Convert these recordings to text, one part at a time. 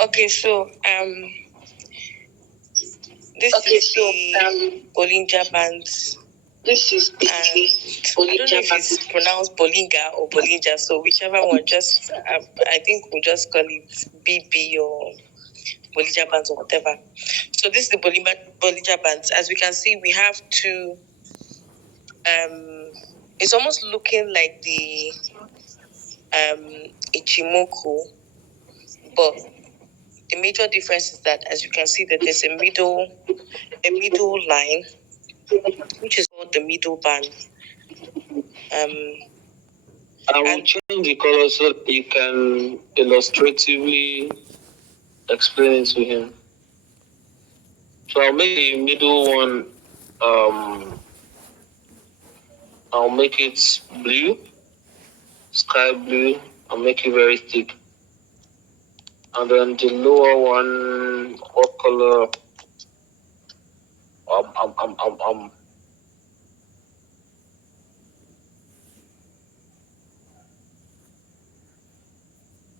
Okay, so this is the Bollinger Bands. This is the I don't know if it's pronounced Bollinger or Bollinger, so whichever one, just I think we'll just call it BB or Bollinger Bands or whatever. So this is the Bollinger Bands. As we can see, we have two. It's almost looking like the Ichimoku, but the major difference is that, as you can see, that there's a middle line, which is called the middle band. I will change the color so that you can illustratively explain it to him. So I'll make the middle one, I'll make it blue, sky blue. I'll make it very thick. And then the lower one, what color?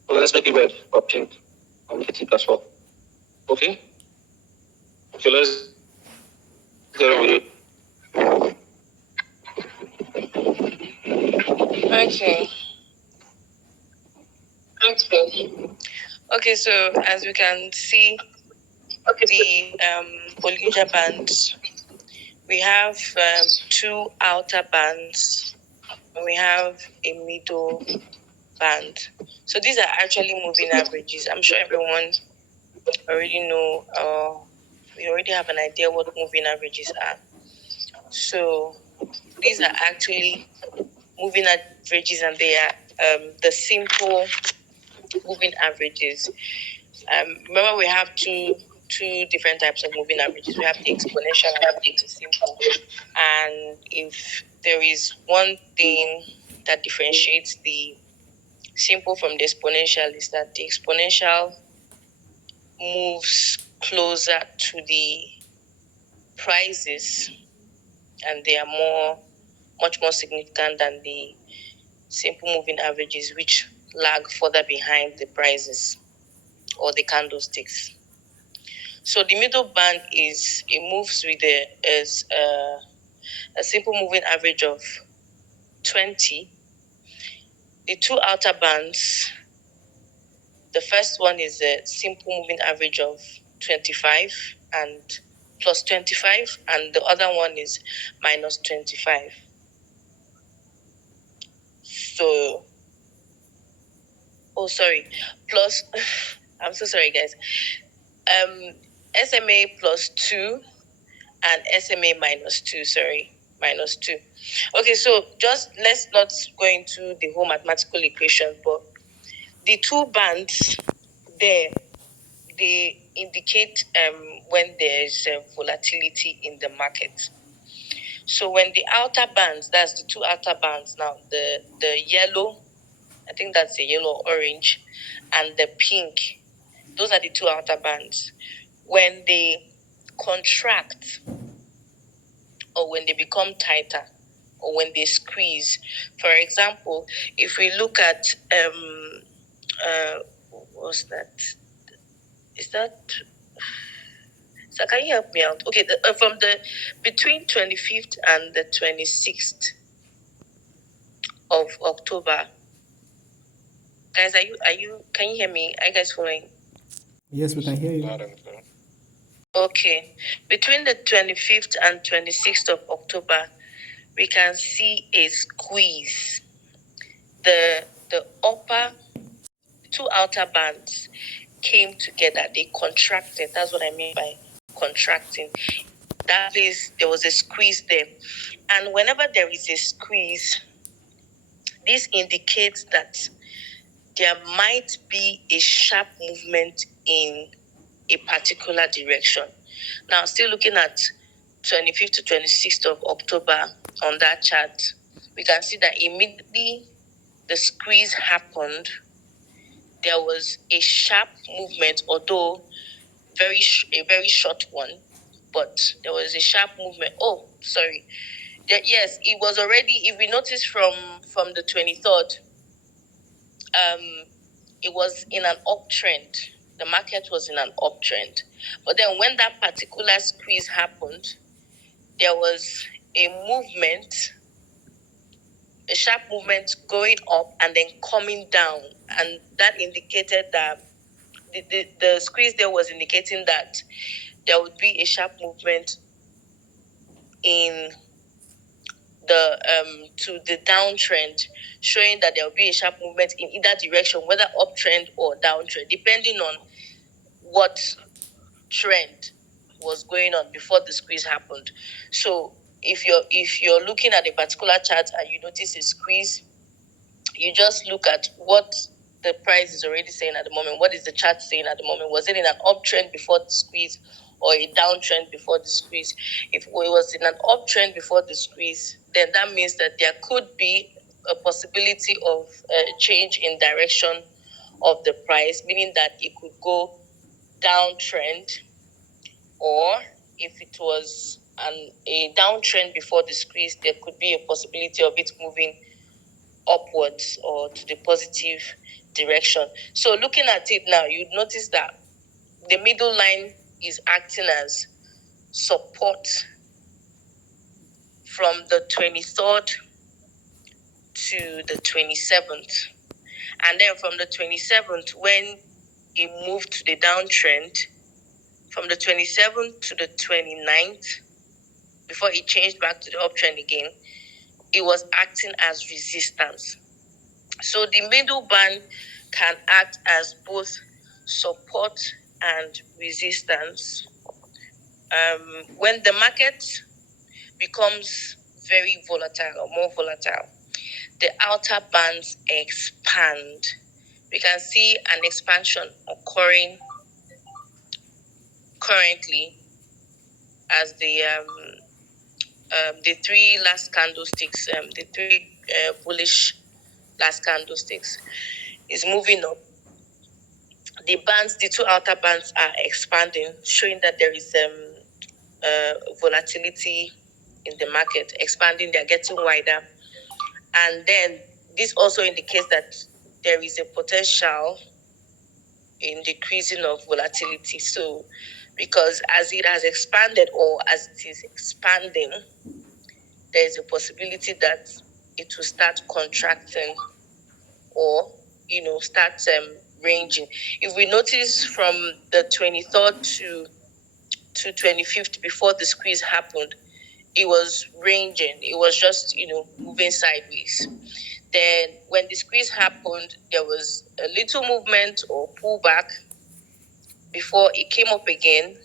Well, let's make it red or pink. I'll make it thick as well. Okay? Okay, let's get on with it. Okay. Okay, so as we can see, the Bollinger bands, we have two outer bands, and we have a middle band. So these are actually moving averages. I'm sure everyone already know, we already have an idea what moving averages are. So these are actually moving averages, and they are the simple moving averages. Remember, we have two different types of moving averages. We have the exponential and the simple. And if there is one thing that differentiates the simple from the exponential, is that the exponential moves closer to the prices, and they are much more significant than the simple moving averages, which lag further behind the prices or the candlesticks. So the middle band moves with a simple moving average of 20. The two outer bands, the first one is a simple moving average of 25 and plus 25, and the other one is minus 25. So, plus, I'm so sorry, guys. SMA plus 2 and SMA minus 2, minus 2. Okay, so just let's not go into the whole mathematical equation, but the two bands there, they indicate when there's volatility in the market. So when the outer bands, that's the two outer bands now, the yellow, I think that's the yellow or orange, and the pink, those are the two outer bands. When they contract, or when they become tighter, or when they squeeze. For example, if we look at what's that? Is that? So can you help me out? Okay, from the between 25th and the 26th of October, guys, are you? Can you hear me? Are you guys following? Yes, we can hear you. Okay, between the 25th and 26th of October, we can see a squeeze. The upper two outer bands came together, they contracted. That's what I mean by contracting. That is, there was a squeeze there. And whenever there is a squeeze, this indicates that there might be a sharp movement in a particular direction. Now, still looking at 25th to 26th of October on that chart, we can see that immediately the squeeze happened, there was a sharp movement, although a very short one, but there was a sharp movement. Oh, sorry. Yes, it was already. If we notice from the 23rd, it was in an uptrend. the market was in an uptrend. But then when that particular squeeze happened, there was a movement, a sharp movement going up and then coming down. And that indicated that the squeeze there was indicating that there would be a sharp movement in the to the downtrend, showing that there will be a sharp movement in either direction, whether uptrend or downtrend, depending on what trend was going on before the squeeze happened. So if you're looking at a particular chart and you notice a squeeze, you just look at what the price is already saying at the moment. What is the chart saying at the moment? Was it in an uptrend before the squeeze or a downtrend before the squeeze? If it was in an uptrend before the squeeze, then that means that there could be a possibility of a change in direction of the price, meaning that it could go downtrend, or if it was a downtrend before the squeeze, there could be a possibility of it moving upwards or to the positive direction. So looking at it now, you'd notice that the middle line is acting as support from the 23rd to the 27th. And then from the 27th, when it moved to the downtrend, from the 27th to the 29th, before it changed back to the uptrend again, it was acting as resistance. So the middle band can act as both support and resistance. When the market becomes very volatile or more volatile, the outer bands expand. We can see an expansion occurring currently as the three last candlesticks, the three bullish last candlesticks is moving up. The bands, the two outer bands are expanding, showing that there is volatility in the market, expanding, they're getting wider. And then this also indicates that there is a potential in decreasing of volatility. So, because as it has expanded or as it is expanding, there is a possibility that it will start contracting or start ranging. If we notice from the 23rd to 25th, before the squeeze happened, it was ranging. It was just moving sideways. Then when the squeeze happened, there was a little movement or pullback before it came up again,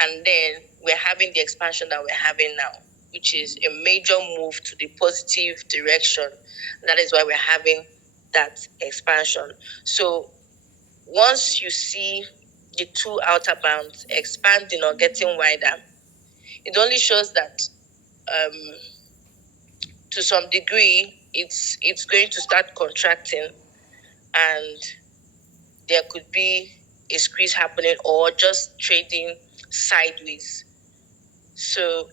and then we're having the expansion that we're having now, which is a major move to the positive direction. That is why we're having that expansion. So once you see the two outer bands expanding or getting wider, it only shows that to some degree it's going to start contracting, and there could be a squeeze happening or just trading sideways. So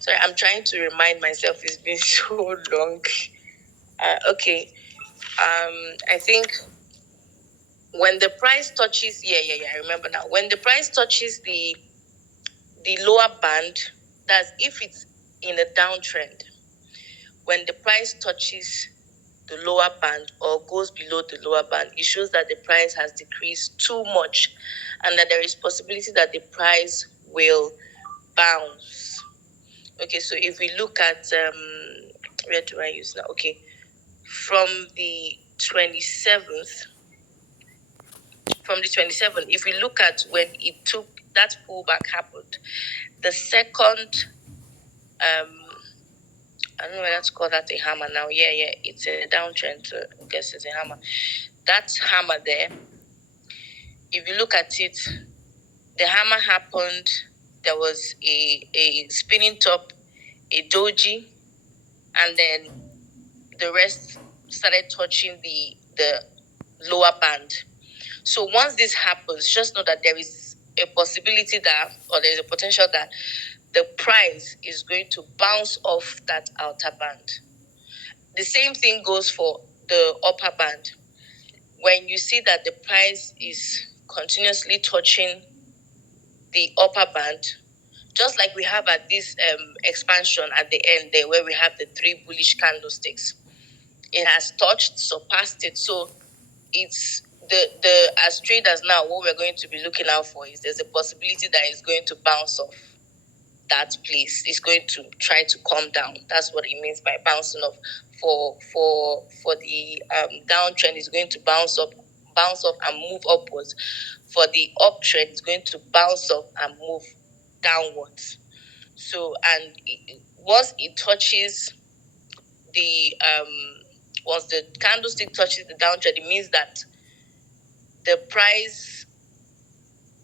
sorry, I'm trying to remind myself, it's been so long. Okay. I think when the price touches, I remember now. When the price touches the lower band, that's if it's in a downtrend. When the price touches the lower band or goes below the lower band, it shows that the price has decreased too much and that there is possibility that the price will bounce. Okay, so if we look at where do I use now? Okay, from the 27th, if we look at when it took that pullback happened, the second I don't know whether to call that a hammer now. Yeah, it's a downtrend. So I guess it's a hammer. That hammer there, if you look at it, the hammer happened. There was a spinning top, a doji, and then the rest started touching the lower band. So once this happens, just know that there is a possibility that, or there is a potential that the price is going to bounce off that outer band. The same thing goes for the upper band. when you see that the price is continuously touching the upper band, just like we have at this expansion at the end there, where we have the three bullish candlesticks, it has touched, surpassed it. So it's the as traders now, what we're going to be looking out for is there's a possibility that it's going to bounce off that place. It's going to try to come down. That's what it means by bouncing off. For the downtrend, is going to bounce off and move upwards. For the uptrend, it's going to bounce off and move downwards. So, and once it touches the once the candlestick touches the downtrend, it means that the price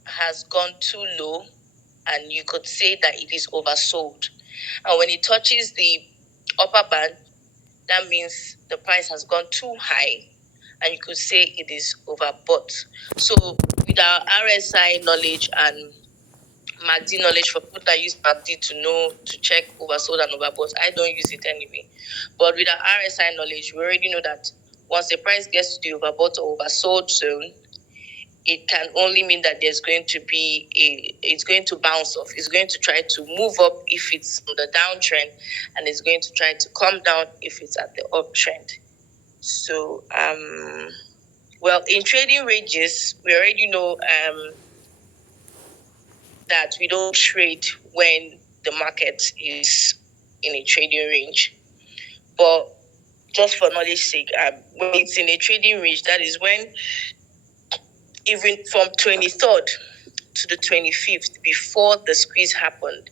has gone too low, and you could say that it is oversold. And when it touches the upper band, that means the price has gone too high, and you could say it is overbought. So with our RSI knowledge and MACD knowledge, for people that use MACD to know to check oversold and overbought, I don't use it anyway. But with our RSI knowledge, we already know that once the price gets to the overbought or oversold zone, it can only mean that there's going to be it's going to bounce off. It's going to try to move up if it's on the downtrend, and it's going to try to come down if it's at the uptrend. So, well, in trading ranges, we already know that we don't trade when the market is in a trading range. But just for knowledge sake, when it's in a trading range, that is when, even from 23rd to the 25th, before the squeeze happened,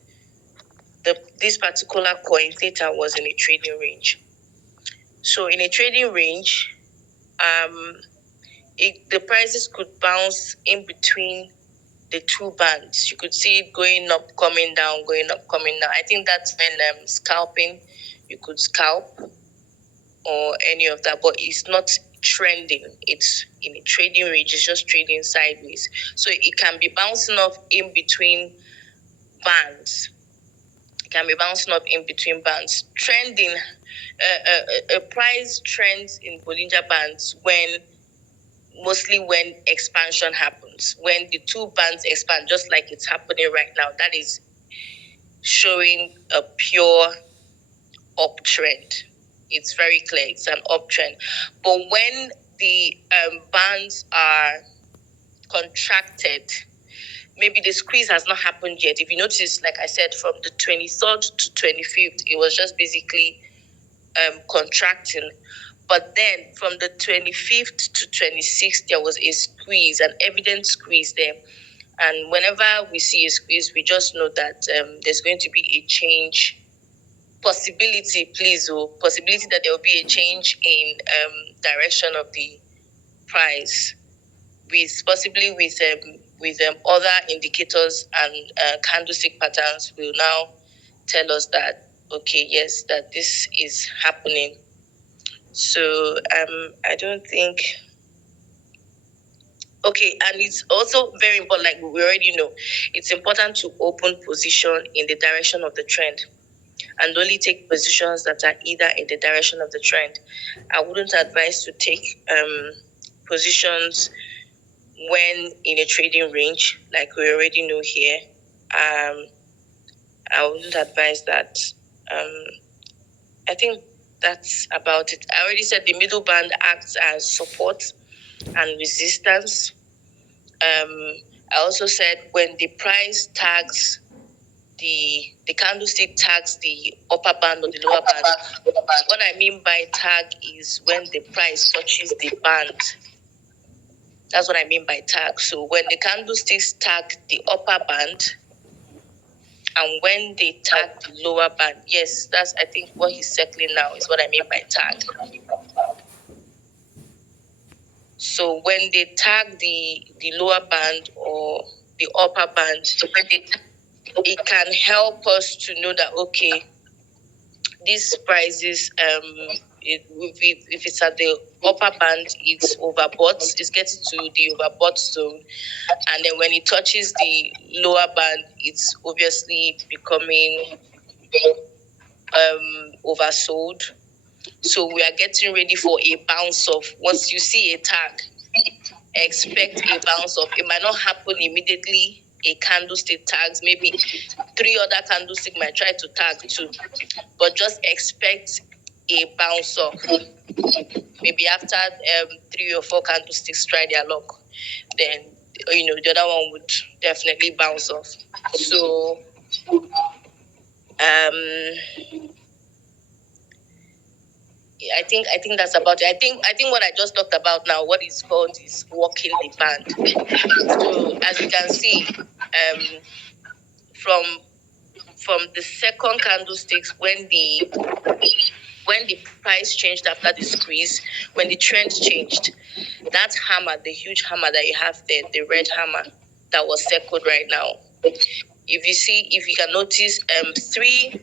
this particular coin theta was in a trading range. So in a trading range, the prices could bounce in between the two bands. You could see it going up, coming down, going up, coming down. I think that's when scalping, you could scalp or any of that, but it's not trending. It's in a trading range. It's just trading sideways. So it can be bouncing off in between bands. It can be bouncing up in between bands. Trending, a price trends in Bollinger Bands mostly when expansion happens. When the two bands expand, just like it's happening right now, that is showing a pure uptrend. It's very clear, it's an uptrend. But when the bands are contracted, maybe the squeeze has not happened yet. If you notice, like I said, from the 23rd to 25th, it was just basically contracting. But then from the 25th to 26th, there was a squeeze, an evident squeeze there. And whenever we see a squeeze, we just know that there's going to be a change. Possibility that there will be a change in direction of the price, possibly with other indicators and candlestick patterns will now tell us that, okay, yes, that this is happening. So I don't think. Okay, and it's also very important, like we already know, it's important to open position in the direction of the trend and only take positions that are either in the direction of the trend. I wouldn't advise to take positions when in a trading range, like we already know here. I wouldn't advise that. I think that's about it. I already said the middle band acts as support and resistance. I also said when the price tags the candlestick tags the upper band or the lower band. What I mean by tag is when the price touches the band. That's what I mean by tag. So when the candlesticks tag the upper band and when they tag the lower band, yes, that's I think what he's circling now is what I mean by tag. So when they tag the lower band or the upper band, it can help us to know that, okay, these prices, if it's at the upper band, it's overbought. It's getting to the overbought zone, and then when it touches the lower band, it's obviously becoming oversold. So we are getting ready for a bounce off. Once you see a tag, expect a bounce off. It might not happen immediately. A candlestick tags, maybe 3 other candlestick might try to tag too, but just expect a bounce off. Maybe after 3 or 4 candlesticks try their luck, then the other one would definitely bounce off. So I think that's about it. I think what I just talked about now, what is called is walking the band. So as you can see, from the second candlesticks, when the price changed after the squeeze, when the trend changed, that hammer, the huge hammer that you have there, the red hammer that was circled right now. If you can notice, 3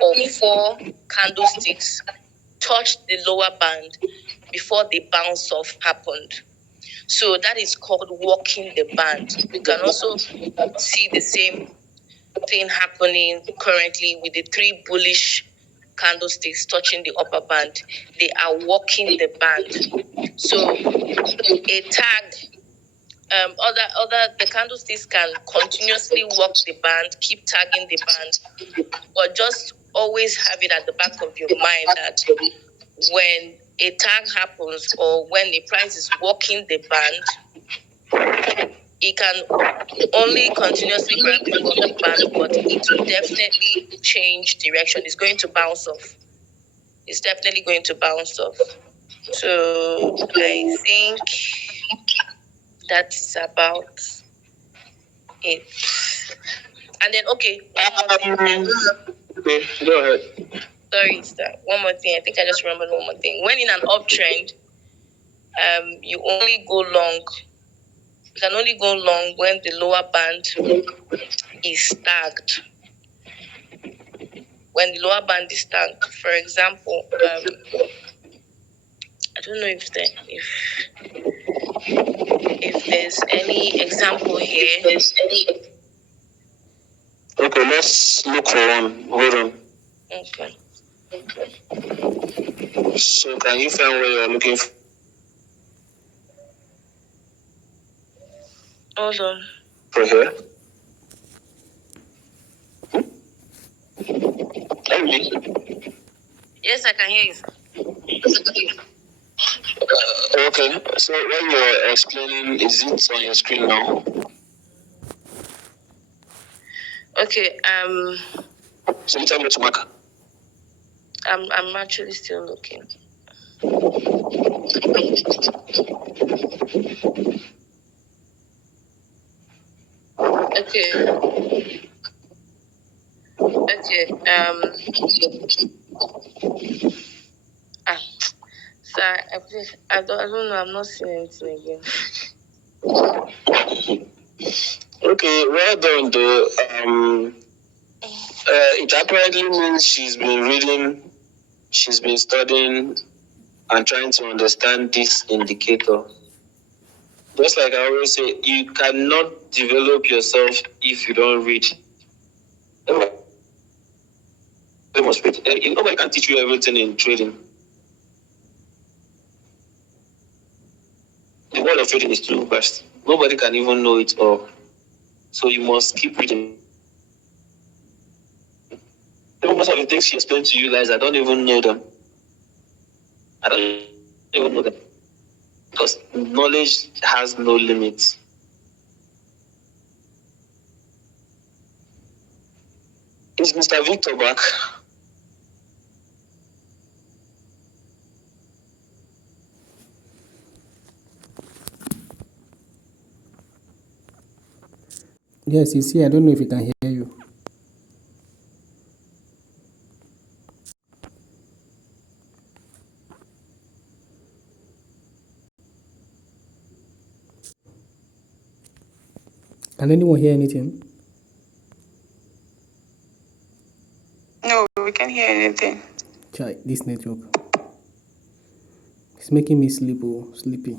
or 4 candlesticks touched the lower band before the bounce off happened. So that is called walking the band. You can also see the same thing happening currently with the 3 bullish candlesticks touching the upper band. They are walking the band. So a tag, the candlesticks can continuously walk the band, keep tagging the band, but just always have it at the back of your mind that when a tag happens or when the price is walking the band, it can only continuously probably walk the band, but it will definitely change direction. It's going to bounce off. It's definitely going to bounce off. So I think that's about it. And then, okay, one more thing. Okay, go ahead. Sorry, sir. One more thing. I think I just remembered one more thing. When in an uptrend, you only go long. You can only go long when the lower band is tagged. When the lower band is tagged, for example, I don't know if there's any example here. Okay, let's look for one. Hold on. Okay. So can you find where you're looking for? Hold on. For here? Emily? Yes, I can hear you. Okay, so what you're explaining, is it on your screen now? Okay. So you tell me to mark. I'm actually still looking. Okay. Okay. Sorry, I don't know. I'm not seeing anything again. Okay, well done though. It apparently means she's been reading, she's been studying and trying to understand this indicator. Just like I always say, you cannot develop yourself if you don't read. Nobody can teach you everything in trading. The world of trading is too vast. Nobody can even know it all. So you must keep reading. Most of the things she explained to you guys, I don't even know them. I don't even know them. Because knowledge has no limits. Is Mr. Victor back? Yes, he's here. I don't know if he can hear you. Can anyone hear anything? No, we can't hear anything. Chai, this network. It's making me sleepy.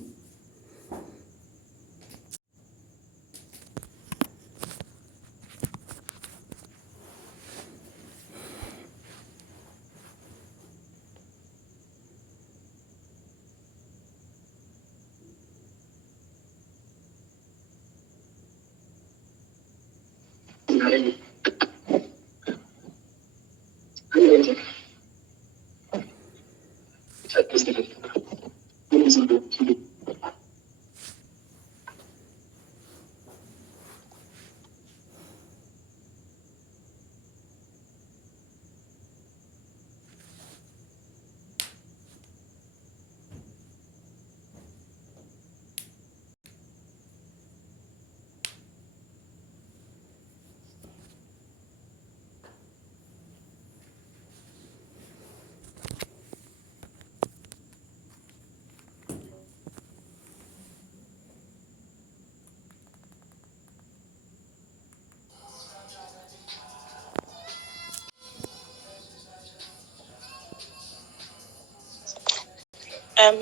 Can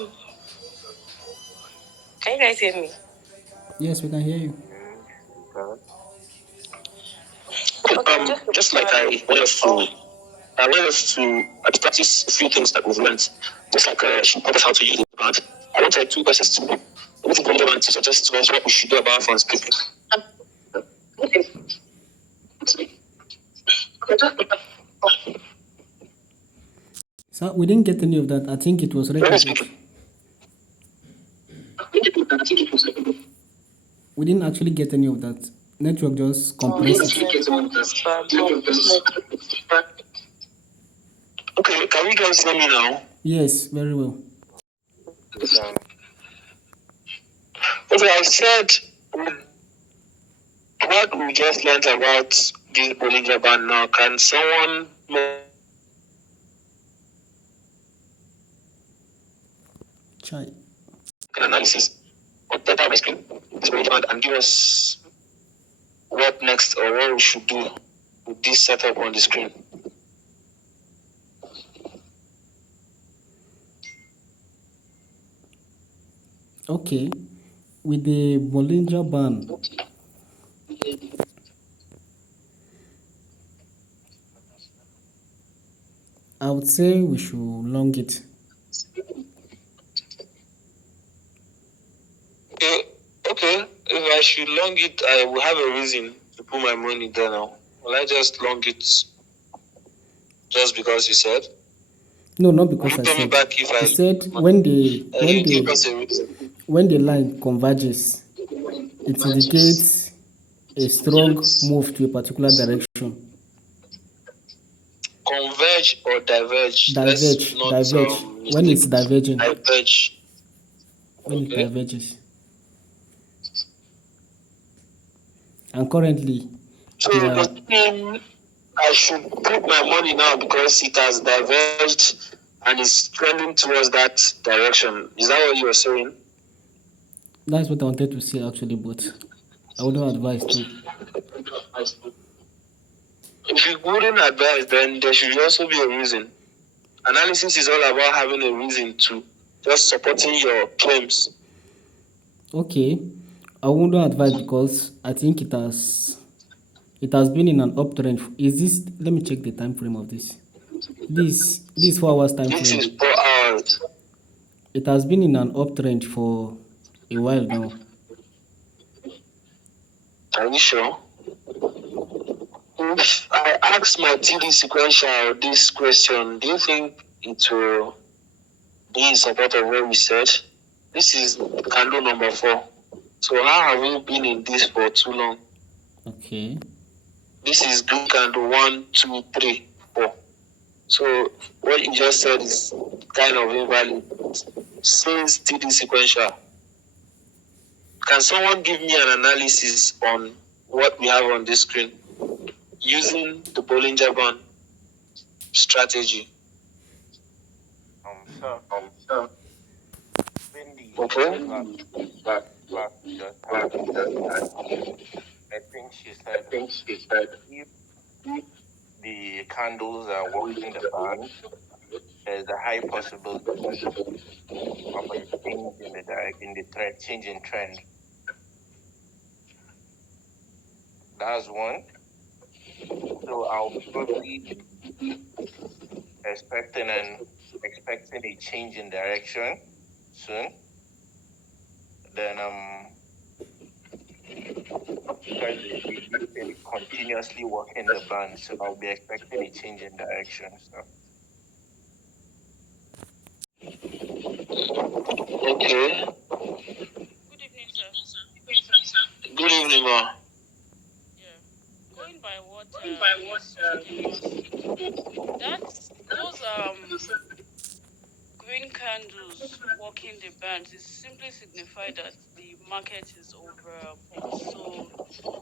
you guys hear me? Yes, we can hear you. Okay, Just like I want us to practice a few things that we've learned. Just like she taught us how to use the pad. I want two questions to which one to suggest to us what we should do about funds quickly. So we didn't get any of that. I think it was repeated. We didn't actually get any of that. Network just compressed it. Okay, can you guys hear me now? Yes, very well. Okay, I said what we just learned about this Bollinger Band now. Can someone Chai. analysis of data on the screen this Bollinger Band and give us what next or what we should do with this setup on the screen? Okay. With the Bollinger Band, I would say we should long it. Okay. If I should long it, I will have a reason to put my money there now. Will I just long it just because you said? No, not because Will I you pay me said. back if He I said give us a reason? when the line converges, it indicates a strong move to a particular direction. Converge or diverge? Let's not Diverge. When it's diverging. diverge. When it diverges. And currently, So they does are. it mean I should put my money now because it has diverged and is trending towards that direction? Is that what you are saying? That's what I wanted to say actually, but I wouldn't advise too. If you wouldn't advise, then there should also be a reason. Analysis is all about having a reason to just supporting your claims. Okay, I wouldn't advise because I think it has been in an uptrend. Is this? Let me check the time frame of this. This 4 hours time This is frame. 4 hours. It has been in an uptrend for a while now. Are you sure? If I ask my TD sequential this question, do you think it will be in support of what we said? This is candle number 4. So how have we been in this for too long? Okay. This is green candle 1, 2, 3, 4. So what you just said is kind of invalid. Since TD sequential, can someone give me an analysis on what we have on this screen using the Bollinger Band strategy? Okay. I think she said if the candles are working the band, there's a high possibility of a change in the change in trend. That's one. So I'll probably be expecting a change in direction soon. Then guys will be continue continuously working the band, so I'll be expecting a change in direction. So Okay. Good evening, sir. Good evening, ma. Yeah. Going by what he's feeding us, those green candles walking the bands is simply signify that the market is overbought. So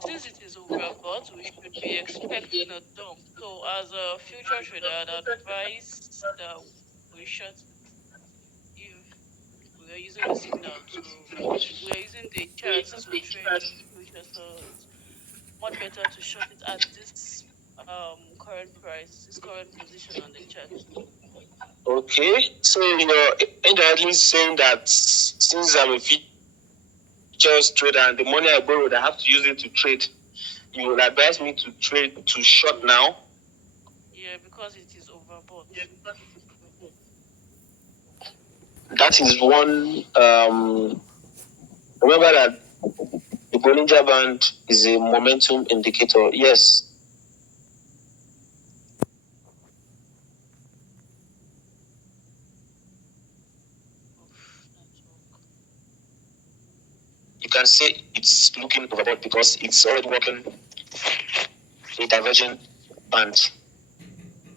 since it is overbought, we should be expecting a dump. So as a future trader, I'd advise that we short it if we are using the signal to we are using the chart to trade future. So it's much better to short it at this current price, this current position on the chart. Okay. So you're indirectly saying that since I'm a futures trader and the money I borrowed, I have to use it to trade. You would advise me to trade to short now? Yeah, because it is overbought. That is one. Remember that the Bollinger Band is a momentum indicator. Yes, Network. you can say it's looking overbought because it's already working a divergent band.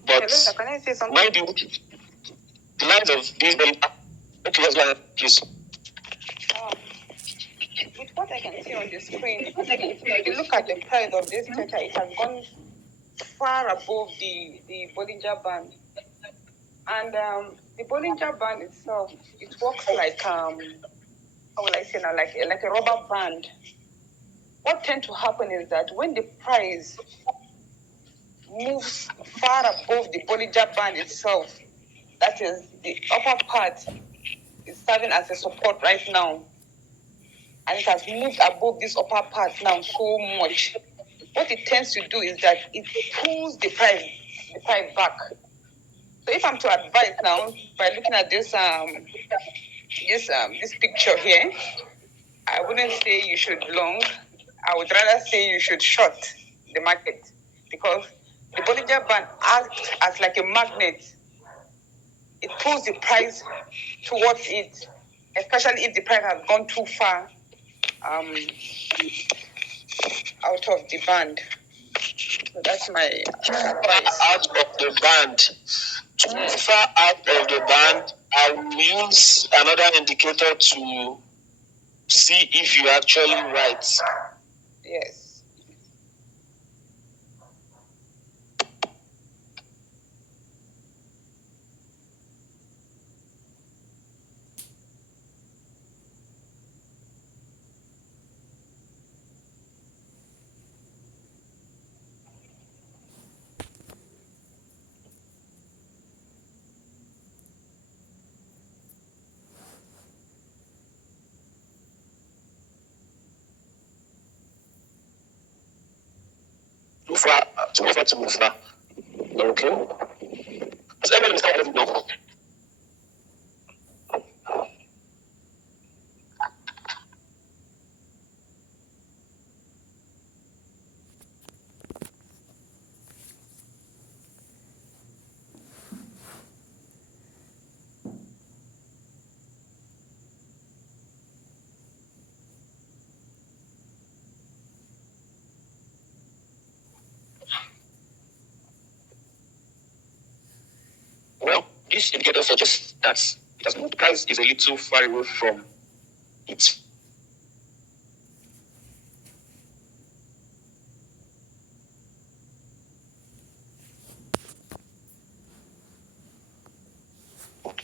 But Hello, can I say something? mind you, the lines of these Bollinger. Okay, let's go ahead, please. Um, with what I can see on the screen, if you look at the price of this theta, it has gone far above the Bollinger Band. And the Bollinger Band itself, it works like, how will I say now, like a rubber band. What tends to happen is that when the price moves far above the Bollinger Band itself, that is the upper part is serving as a support right now, and it has moved above this upper part now so much. What it tends to do is that it pulls the price back. So if I'm to advise now by looking at this this picture here, I wouldn't say you should long. I would rather say you should short the market, because the Bollinger Band acts as like a magnet. It pulls the price towards it, especially if the price has gone too far out of the band. So that's my advice. Out of the band. Too far out of the band, I will use another indicator to see if you're actually right. Yes. Too far. Okay. Does everybody understand what I know? Well, this indicator suggests that it has moved price is a little far away from its.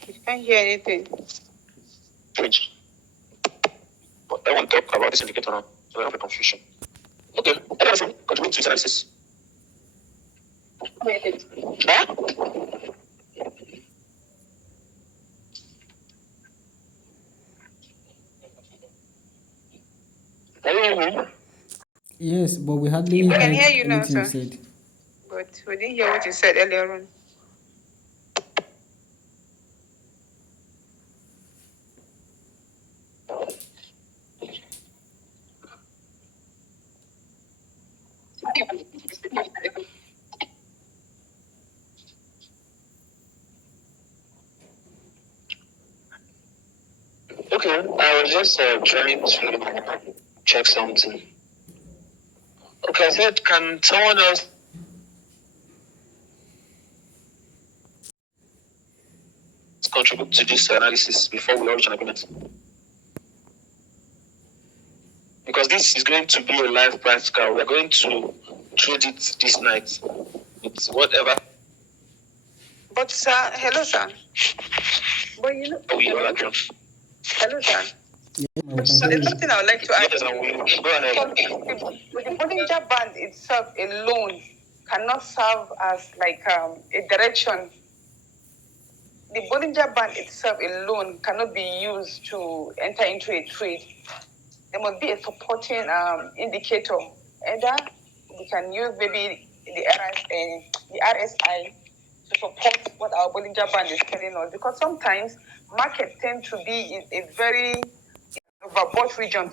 You can't hear anything. Range. But I want to talk about this indicator now, so I don't have a confusion. Okay, everyone contribute to this analysis. Huh? Can you hear me? Yes, but we hardly We can heard hear you now, anything you sir, said. but we didn't hear what you said earlier on. Okay, I was just trying to check something. Okay, I said, can someone else contribute to this analysis before we reach an agreement? Because this is going to be a live practical. We're going to trade it this night. It's whatever. But sir, hello sir. But you know, We all agree. hello sir. Yeah, we can There's hear you. something I would like to add. Yes, and we go ahead. The Bollinger Band itself alone cannot serve as like a direction. The Bollinger Band itself alone cannot be used to enter into a trade. There must be a supporting indicator. Either we can use maybe the RSI to support what our Bollinger Band is telling us, because sometimes markets tend to be in a very overbought region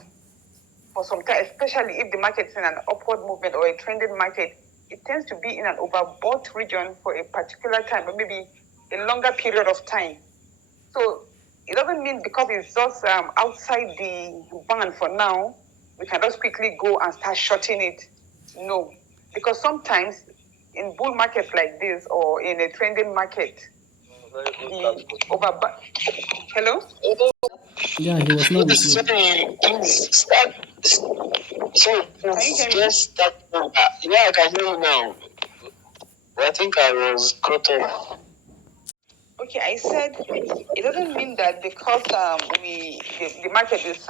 for some time, especially if the market is in an upward movement or a trending market. It tends to be in an overbought region for a particular time, or maybe a longer period of time. So it doesn't mean because it's just outside the band for now, we can just quickly go and start shorting it. No, because sometimes in bull markets like this or in a trending market, the over. Hello. Yeah, he was not with you. Sorry, please start. So, Can you hear me? just start. Yeah, I can hear you now. I think I was cut off. Okay, I said it doesn't mean that because the market is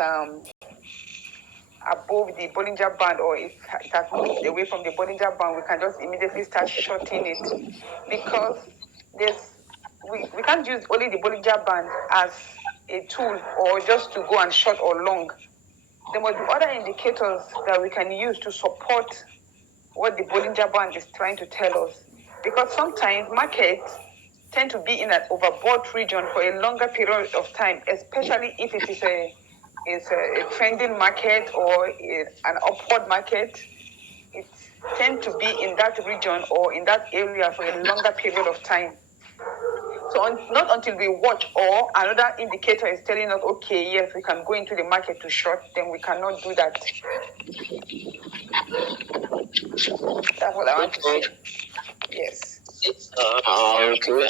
above the Bollinger Band, or it has moved away from the Bollinger Band, we can just immediately start shorting it, because there's we can't use only the Bollinger Band as a tool or just to go and short or long. There must be other indicators that we can use to support what the Bollinger Band is trying to tell us. Because sometimes markets tend to be in an overbought region for a longer period of time, especially if it is a trending market or an upward market. It tends to be in that region or in that area for a longer period of time. So not until we watch or another indicator is telling us, okay, yes, we can go into the market to short, then we cannot do that. That's what I want to say. Yes. Okay.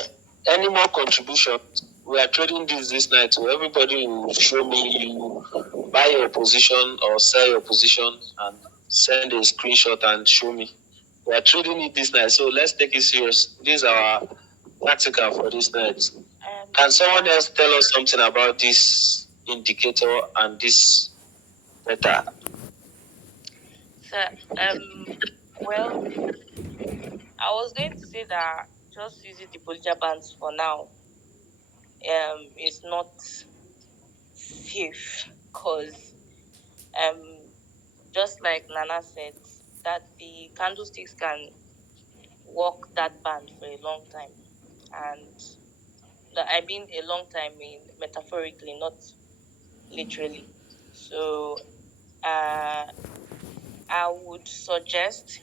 Any more contributions? We are trading this night, so everybody will show me you buy your position or sell your position and send a screenshot and show me. We are trading it this night, so let's take it serious. This is our practical for this night. Can someone else tell us something about this indicator and this data? So, well, I was going to say that just using the Bollinger Bands for now is not safe, because just like Nana said, that the candlesticks can walk that band for a long time, and I mean a long time in metaphorically, not literally. So I would suggest,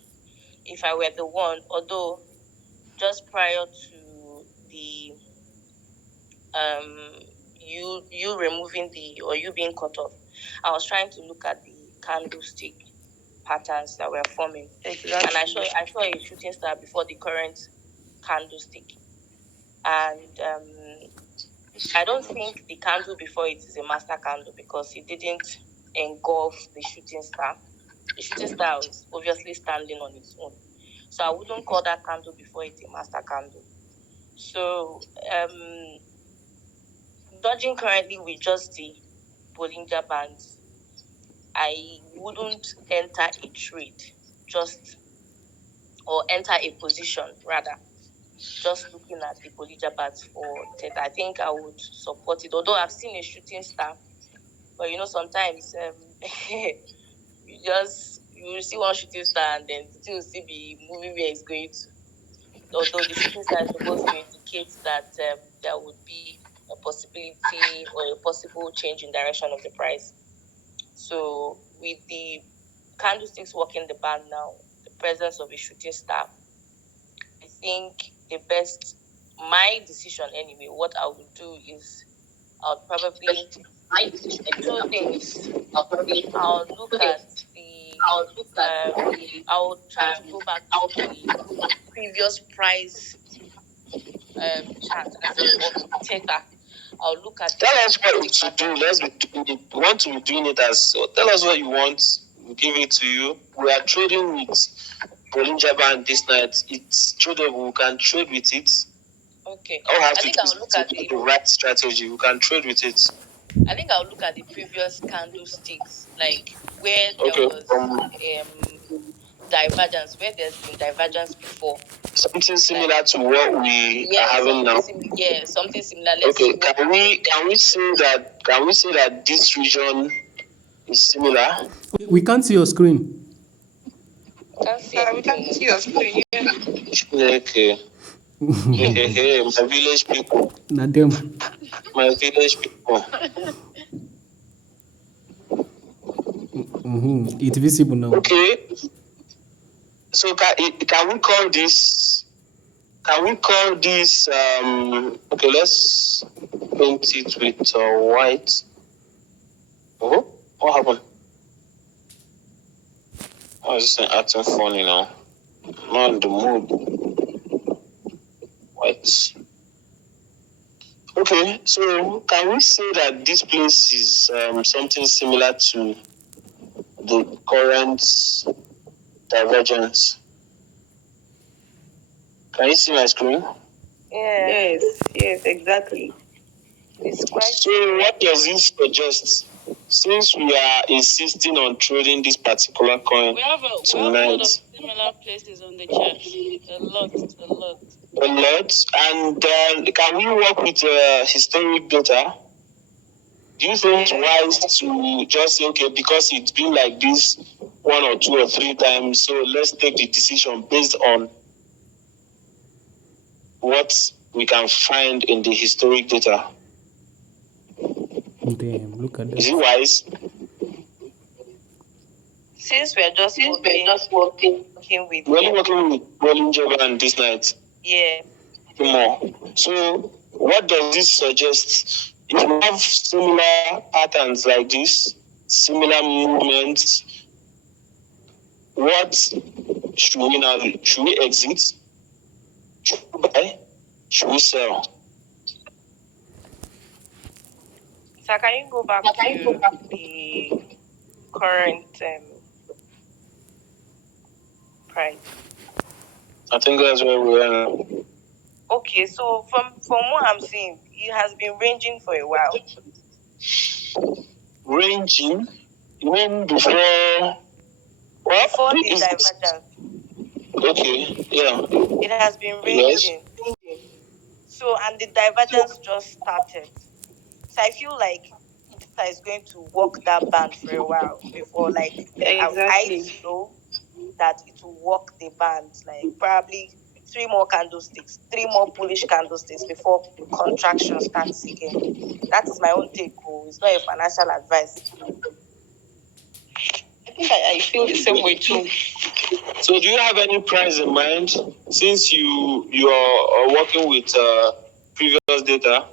if I were the one, although just prior to the you removing the, or you being cut off, I was trying to look at the candlestick patterns that were forming. Exactly. And I saw a shooting star before the current candlestick. And I don't think the candle before it is a master candle, because it didn't engulf the shooting star. The shooting star was obviously standing on its own. So I wouldn't call that candle before it a master candle. So dodging currently with just the Bollinger Bands, I wouldn't enter a trade, just, or enter a position rather, just looking at the Bollinger Bands for theta. I think I would support it, although I've seen a shooting star, but sometimes you will see one shooting star and then the thing will still be moving where it's going to. Although the shooting star is supposed to indicate that there would be a possibility or a possible change in direction of the price. So with the candlesticks walking the band now, the presence of a shooting star, I think my decision anyway, what I would do is I would probably two things. I'll look at I'll try to go back to the previous price chart, as in of the theta. I'll look at Tell us what we should do. Let's be doing it. We want to be doing it as so. Tell us what you want. We'll give it to you. We are trading with Bollinger Band this night. It's tradable. We can trade with it. Okay. All we have I to think do I'll is look to at do the the right strategy. We can trade with it. I think I'll look at the previous candlesticks, like where there Okay. was divergence, where there's been divergence before. Something similar to what we are having now. Something similar. Let's Okay. see what Can we say that this region is similar? We can't see your screen. We can't see your screen. Okay. Hey, my village people. Na them. My village people. It's visible now. Okay. So can we call this? Can we call this? Okay, let's paint it with white. Oh, what happened? Oh, this is acting funny now. Not in the mood. White. Okay, so can we say that this place is something similar to the current divergence? Can you see my screen? Yes, exactly. it's quite. So what does this suggest? Since we are insisting on trading this particular coin We have a lot of similar places on the chart. A lot. A lot. And can we work with historic data? Do you think it's wise to just say, okay, because it's been like this 1 or 2 or 3 times, so let's take the decision based on what we can find in the historic data? Damn, look at Is it that. wise? Since we're just working with We're only working with Bollinger Band this night. yeah. More. So what does this suggest? If we have similar patterns like this, similar movements, what should we now do? Should we exit? Should we buy? Should we sell? So can you go back to the current price? I think that's where we are now. Okay, so from what I'm seeing, it has been ranging for a while. Ranging? You mean before? Before the divergence. Okay, yeah. It has been ranging. Yes. So, and the divergence just started. So I feel like data is going to walk that band for a while before, like, Exactly. I know that it will walk the band, like probably 3 more candlesticks, 3 more bullish candlesticks before contraction starts again. That is my own take. It's not a financial advice. I think I feel the same way too. So do you have any price in mind? Since you are working with previous data,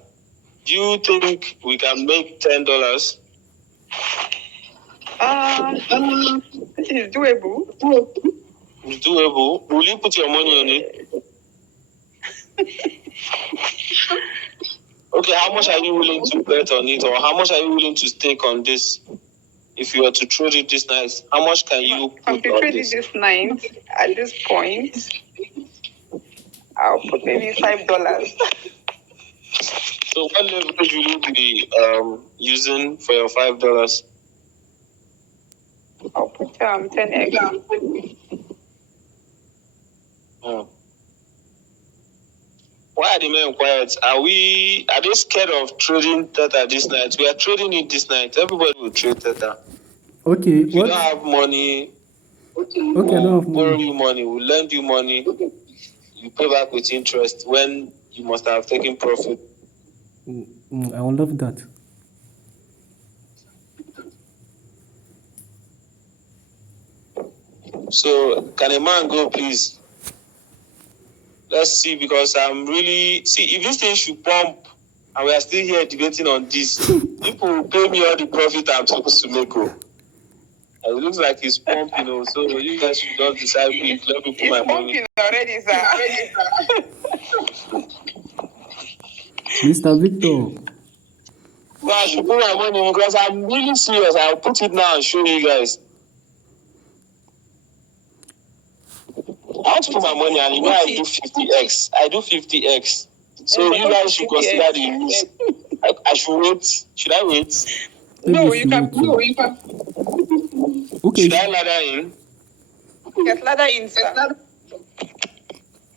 do you think we can make $10? This is doable. It's doable. Will you put your money on it? Okay, how much are you willing to bet on it, or how much are you willing to stake on this? If you were to trade it this night, how much can you If I'm put to on trade this? it this night, at this point, I'll put maybe $5. So what leverage will you be using for your $5? I'll put 10x. Why are the men quiet? Are they scared of trading Theta this night? We are trading it this night. Everybody will trade Theta. Okay, If you what? don't have money, Okay, I we'll don't have borrow money. you money, we'll lend you money, you pay back with interest when you must have taken profit. I would love that. So can a man go, please? Let's see, because I'm really if this thing should pump and we are still here debating on this. People will pay me all the profit I'm supposed to make. Oh. It looks like it's pumping, so you guys should just decide quick. Let me put my money. It's pumping already, sir. Mr. Victor. No, I should put my money because I'm really serious. I'll put it now and show you guys. I want to put my money and I do 50x. I do 50x. So you guys should consider the risk. I should wait. Should I wait? No, you can. Okay. Should I ladder in? Yes, ladder in, sir.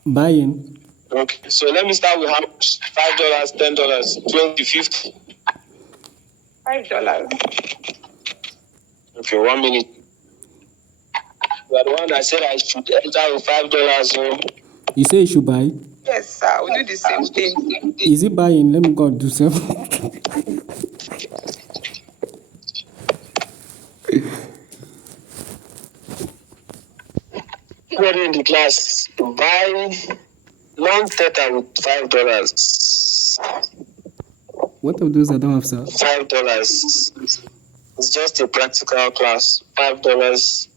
Buy in. Okay, so let me start with how much? $5, $10, 20, 50. $5. Okay, 1 minute. You are the one that said I should enter with $5. So You say you should buy? Yes, sir. We'll do the same thing. Is it buying? Let me go and do something. everybody in the class, buy long theta with $5. What of those I don't have, sir? $5. It's just a practical class. $5.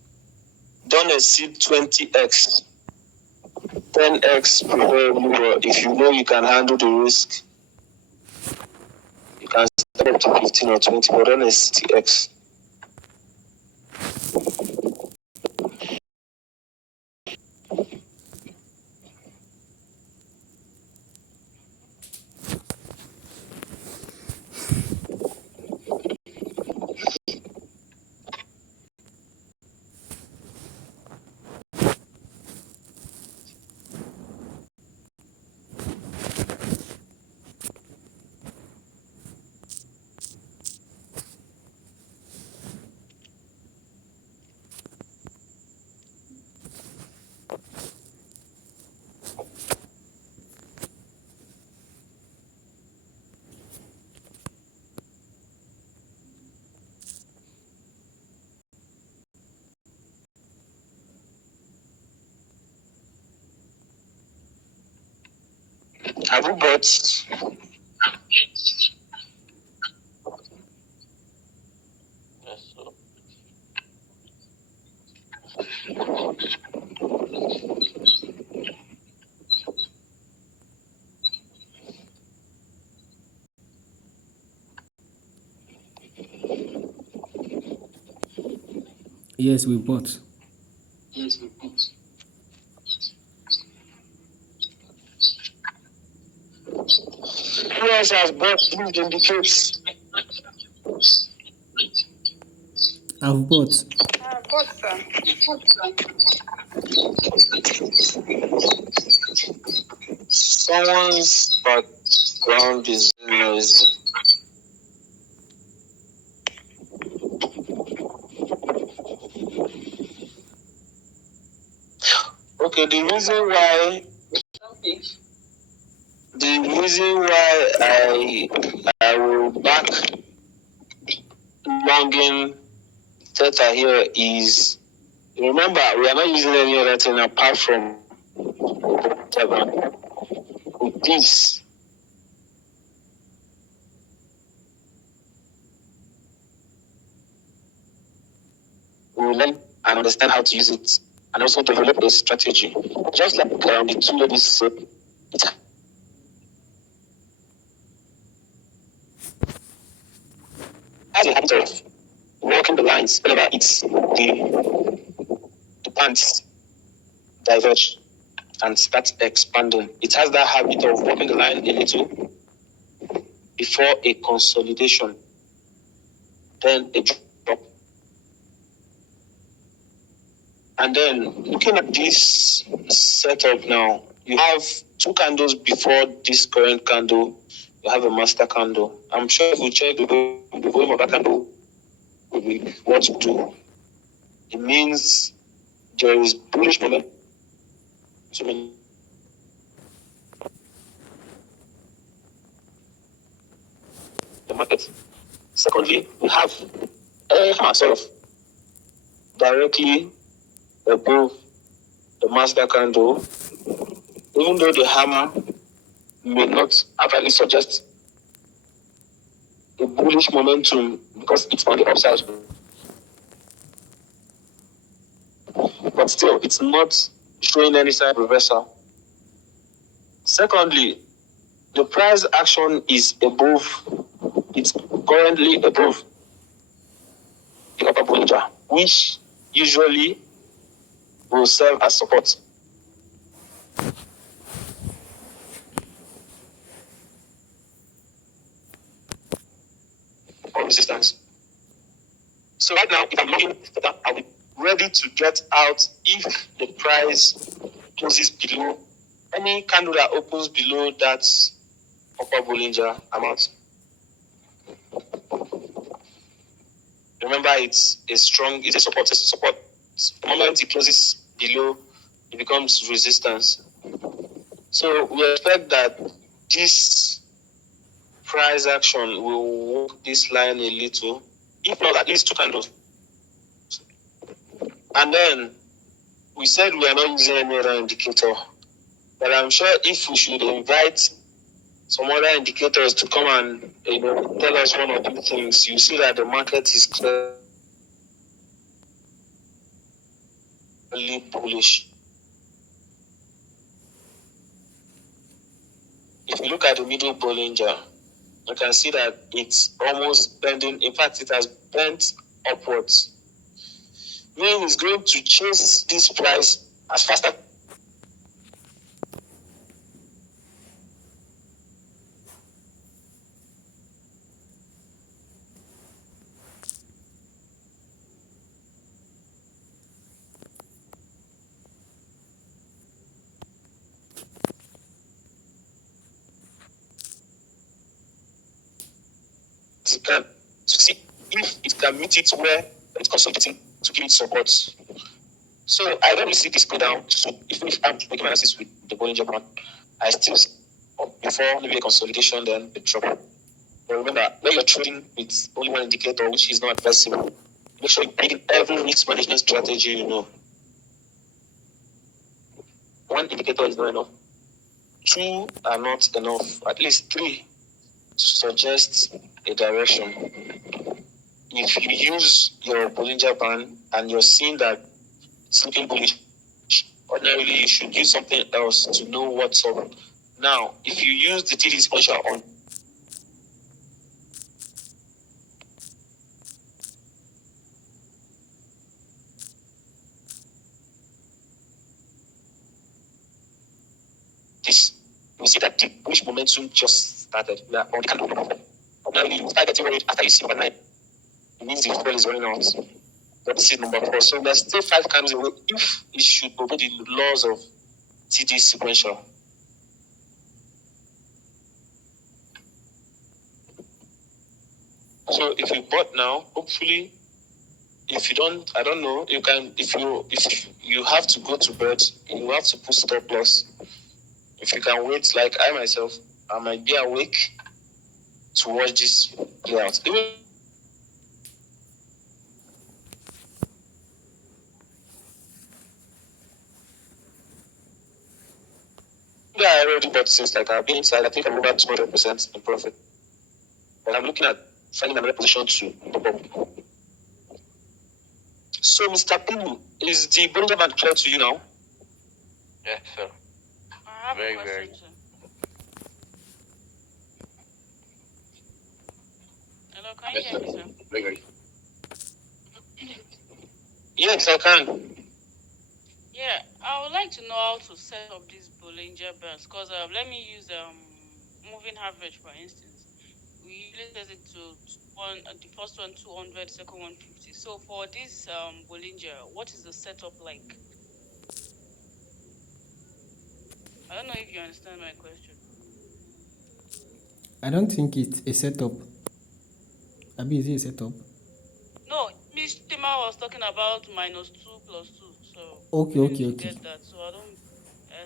Don't exceed 20x. 10x preferably, if you know you can handle the risk, you can start up to 15 or 20, but don't exceed x. Have you bought? Yes, sir. Yes, we bought. Yes, we bought. Who else has bought? Please indicate. I've bought. Bought, sir. Someone's background is noisy. Okay, the reason why I will back longing theta here is, remember, we are not using any other thing apart from with this. We will learn and understand how to use it and also develop a strategy. Just like the two ladies said, it has a habit of walking the lines whenever it's the pants diverge and start expanding. It has that habit of walking the line a little before a consolidation, then a drop. And then looking at this setup now, you have two candles before this current candle. You have a master candle. I'm sure if we check the volume of that candle, what to do. It means there is bullish momentum in the market. Secondly, we have a hammer sort of directly above the master candle, even though the hammer may not actually suggest a bullish momentum because it's on the upside. But still, it's not showing any sign of reversal. Secondly, the price action is above, it's currently above the upper Bollinger, which usually will serve as support. Or resistance. So right now, if I'm looking for that, I'll be ready to get out if the price closes below any candle that opens below that upper Bollinger amount. Remember, it's a support, it's a support. The moment it closes below, it becomes resistance. So we expect that this price action will walk this line a little, if not at least two candles. And then we said we are not using any other indicator, but I'm sure if we should invite some other indicators to come and tell us one or two things, you see that the market is clearly bullish. If you look at the middle Bollinger, you can see that it's almost bending. In fact, it has bent upwards. Meaning it's going to chase this price as fast as it can, to see if it can meet it where it's consolidating to give it support. So I don't really see this go down. So if I'm making analysis with the Bollinger Band, I still see before maybe a consolidation, then a drop. But remember, when you're trading with only one indicator, which is not advisable, make sure you bring in every risk management strategy you know. One indicator is not enough. Two are not enough. At least three to suggest a direction. If you use your Bollinger Band and you're seeing that it's looking bullish, ordinarily you should use something else to know what's up. Now, if you use the TD exposure on this, you see that the bullish momentum just started. We are on the candle number 4. Ordinarily, you start getting worried after you see overnight. It means the fuel is running out. But this is number 4. So there's still 5 candles away if it should obey the laws of TD sequential. So if you bought now, hopefully, if you don't, I don't know, you can, if you have to go to bed, you have to put stop loss. If you can wait, like I myself, I might be awake to watch this play out. Even though I already bought since like I've been inside, I think I'm over 200% in profit. But I'm looking at finding another position to top up. So, Mr. Pulu, is the Bollinger Band clear to you now? Yes, sir. I have Very, a very. question, sir. Hello, can you Yes, hear me, sir. sir? Very, very. Yes, I can. Yeah, I would like to know how to set up these Bollinger Bands. Because let me use moving average for instance. We usually set it to the first one 200, second one 50. So for this Bollinger, what is the setup like? I don't know if you understand my question. I don't think it's a setup. Abi, is it a setup? No, Miss Tima was talking about -2 plus 2. So Okay, we need okay, to okay. get that. So I don't.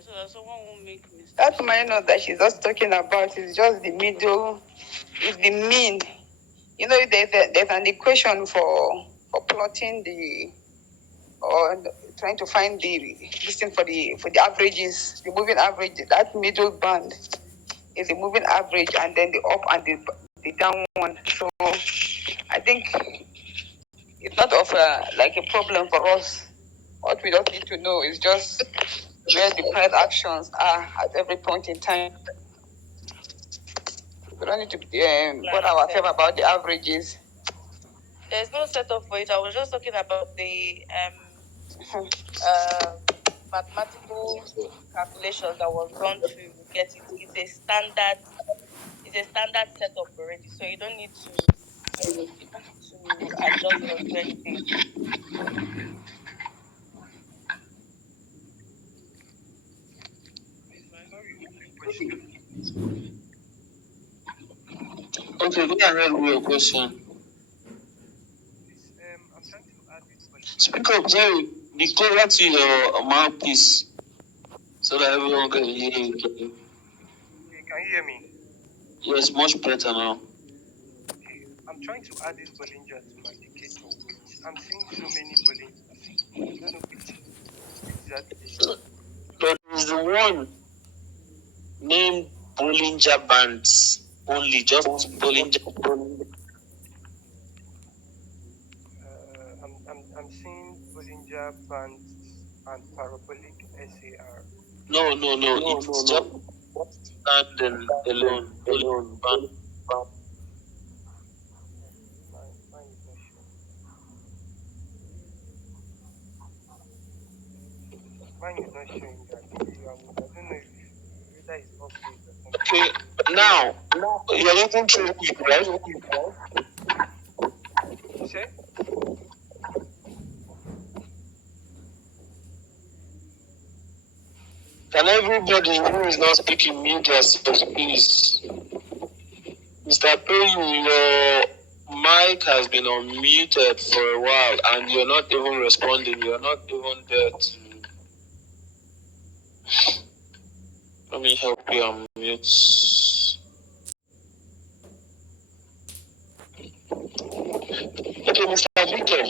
So that someone won't make mistakes. That minus that she's just talking about is just the middle, is the mean. You know, there's an equation for plotting the or trying to find the this thing for the averages, the moving average. That middle band is the moving average, and then the up and the the down one. So I think it's not of like a problem for us. What we don't need to know is just where the price actions are at every point in time. We don't need to bother ourselves about the averages. There's no setup for it. I was just talking about the mathematical calculations that was done to get it. It's a standard setup already, so you don't need to adjust or do anything. Okay, go ahead with your question. Speak up, Jerry. Be closer to your mouthpiece so that everyone can hear you. Can you hear me? Yes, much better now. Okay. I'm trying to add this Bollinger to my indicator. I'm seeing so many Bollingers. I don't know which exactly. But there's the one named Bollinger Bands only, just Bollinger. I'm seeing Bollinger Bands and parabolic SAR. No, it's just standing alone. Bollinger Band. Mine is not showing. Mine is not showing that. Maybe I don't know if whether it's update or something. Okay, now you're using trading, right? You say? Can everybody who is not speaking mute themselves, please? Mr. Payne, your mic has been unmuted for a while and you're not even responding. You're not even there to. Let me help you unmute. Okay, Mr. Victor.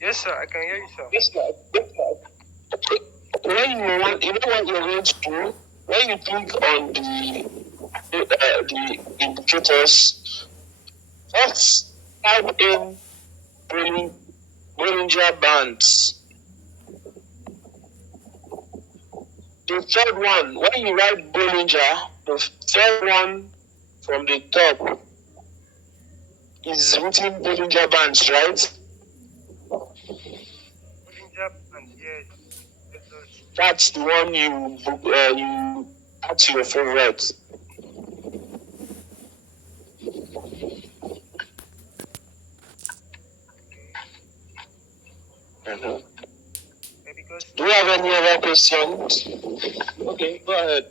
Yes, sir. I can hear you, sir. Yes, sir. When you want, you know what you're going to do? When you click on the indicators, let's type in Bollinger Bands. The third one, when you write Bollinger, the third one from the top is written Bollinger Bands, right? Bollinger Bands, yes. That's the one you add to your favorite. Mm-hmm. Because Do you have any other questions? Okay, go ahead.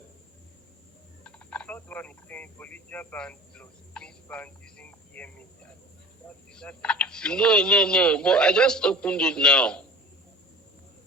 the third one is saying Bollinger Band plus Smith Band using EMA. Is that No. But I just opened it now.